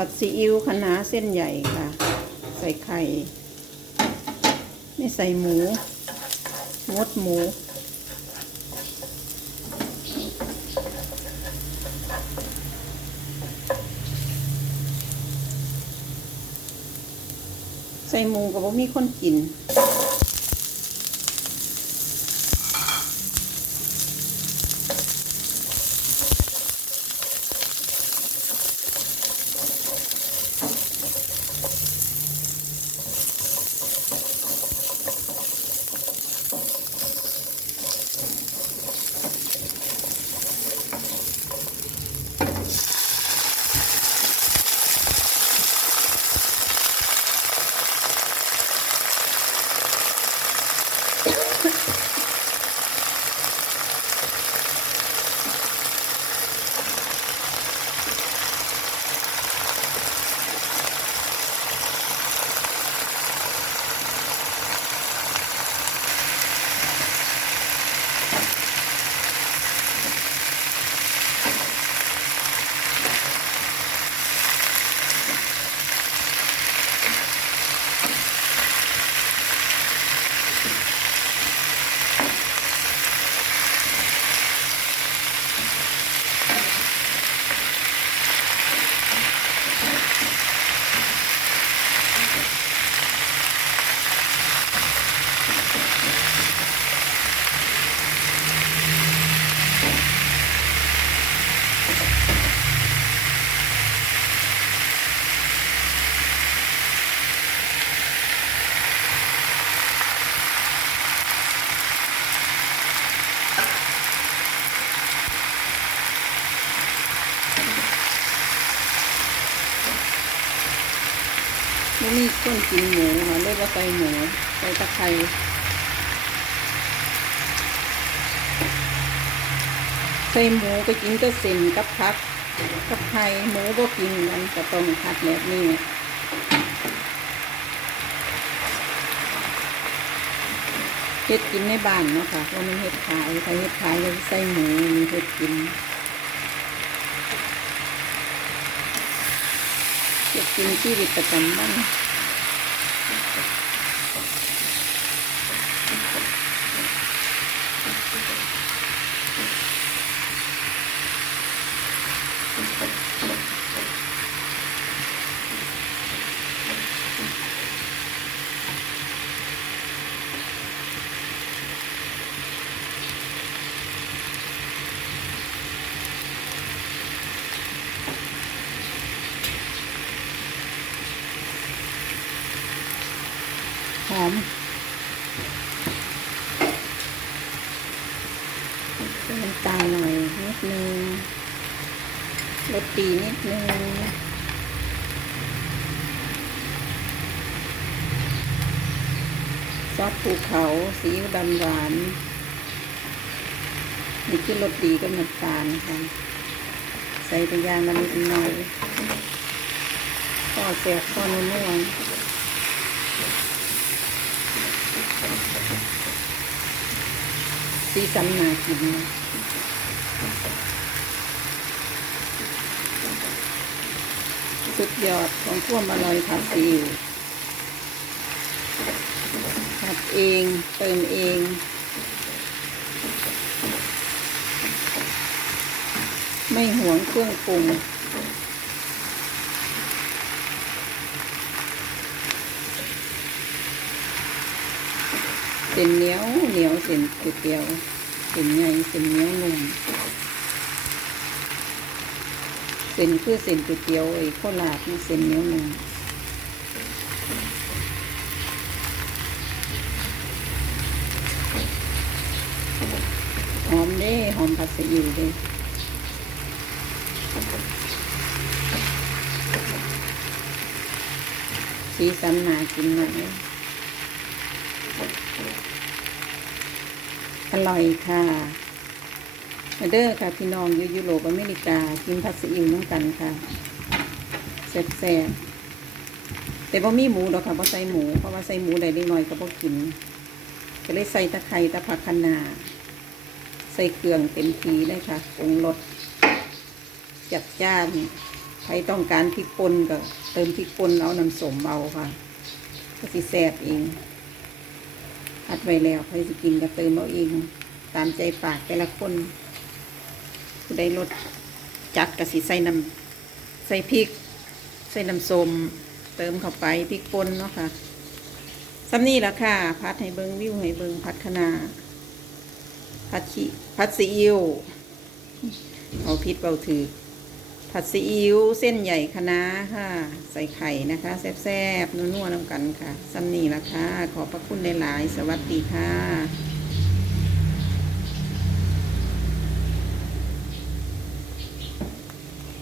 ผัดซีอิ๊วคะน้าเส้นใหญ่ค่ะ ใส่ไข่ ไม่ใส่หมู งดหมู ใส่หมูกับว่ามีคนกิน ไม่มีคนกินหมูค่ะเลยว่าใส่หมูใส่ตะไคร้ใส่หมูไปกินก็เส้นกับพัก กับไข่หมูก็กินกันก็ต้องผัดแบบนี้เฮ็ดกินในบ้านเนาะค่ะว่ามันเฮ็ดขายถ้าเฮ็ดขายก็ใส่หมูมีเฮ็ดกินเฮ็ดกิน ชีวิตประ หอมใส่น้ำตาลหน่อยนิดนึงรสดีนิดนึงซอสภูเขาสีอิ๊วดำหวานนี่คือรสดีกับน้ำตาลค่ะใส่ตัวอย่างละนิดหน่อยก็แสบก็นุ่ม สีสันน่ากินนสุดยอดของท่วมอร่อยผัดซีอิ๊วผัดเองเติมเองไม่หวงเครื่องปรุง เส้นเหนียวเหนียวเส้นก๋วยเตี๋ยวเส้นใหญ่เส้นเหนียวนุ่มเส้นคือเส้นก๋วยเตี๋ยวไอ้โคราชนี่เส้นเหนียวนุ่มหอมเด้หอมผัดซีอิ๊วเด้สีสันน่ากินมากเลย ร่อยค่ะมาเด้อค่ะพี่น้องอยู่ยุโรปอเมริกากินผัดซีอิ๊วน้ำกันค่ะแซ่บๆแต่ว่มีหมูดอกค่ะเพราใส่หมูเพราะว่าใส่หมูได้เล็กน้อยก็บ่กินก็เลยใส่ตะไคร้ตะผักคะนาใส่เครื่องเต็มทีเลยค่ะปรุงรสจัดจ้านใครต้องการพริกป่นก็เติมพริกป่นเอาน้ำสมเอาค่ะก็สิแซ่บเอง อัดไว้แล้วใครสิกินก็เติมเอาเอง ตามใจปากแต่ละคนผู้ใดรสจัดก็สิใส่น้ำใส่พริก ใส่น้ำส้มเติมเข้าไปพริกป่นเนาะค่ะซ้ำนี่ละค่ะ พัดให้เบิงวิวให้เบิงพัดคะนาพัดขีพัดซีอิ๊วเอาพิษเบาถือ ผัดซีอิ๊วเส้นใหญ่คะน้าค่ะ ใส่ไข่นะคะ แซ่บๆนัวๆน้ำกันค่ะซ้ำนี่ละค่ะ ขอบพระคุณหลายๆสวัสดีค่ะ